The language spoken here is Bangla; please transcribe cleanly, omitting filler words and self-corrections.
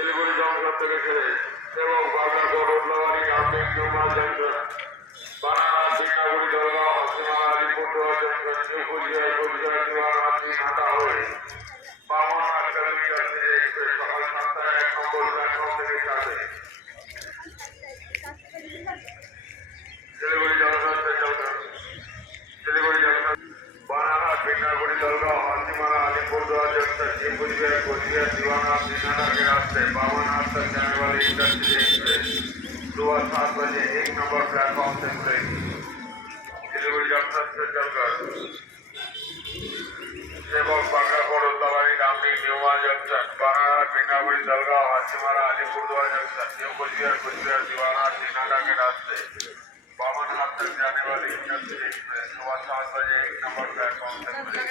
শিলিগুড়ি জংশন থেকে ছেড়ে এবং বাগড়াকোট উল্লাবাড়ি গ্রামীণ New Mal junction Banaras Bikaguri Dalgaon Hasimara Alipurduar junction new Kuchbihar Coochbehar Diwanath Dhaka হয়ে বামনহাট কিলোমিটার থেকে এক্সপ্রেস সকাল 7টায় 1 নম্বর প্ল্যাটফর্ম থেকে ছাড়বে। Siliguri junction special Siliguri junction Banaras Bikaguri Dalgaon Hathimara Alipurduar junction new Kuchbihar Coochbehar Diwanath Dhaka के रास्ते बामनहाट तक जाने वाली इंटरसिटी एक्सप्रेस सुबह 7 बजे 1 नंबर प्लेटफॉर्म से खुलेगी। শিলিগুড়ি জংশন से चलकर এবং Bagrakote উল্লাবাড়ি রামদিক নিউমাল junction बानारस बिकागुड़ी Dalgaon हाथीमारा Alipurduar junction new Kuchbihar Coochbehar Diwanath Dhaka के रास्ते बामनहाट तक जाने वाली इंटरसिटी एक्सप्रेस सुबह 7 बजे 1 नंबर प्लेटफॉर्म से खुलेगी।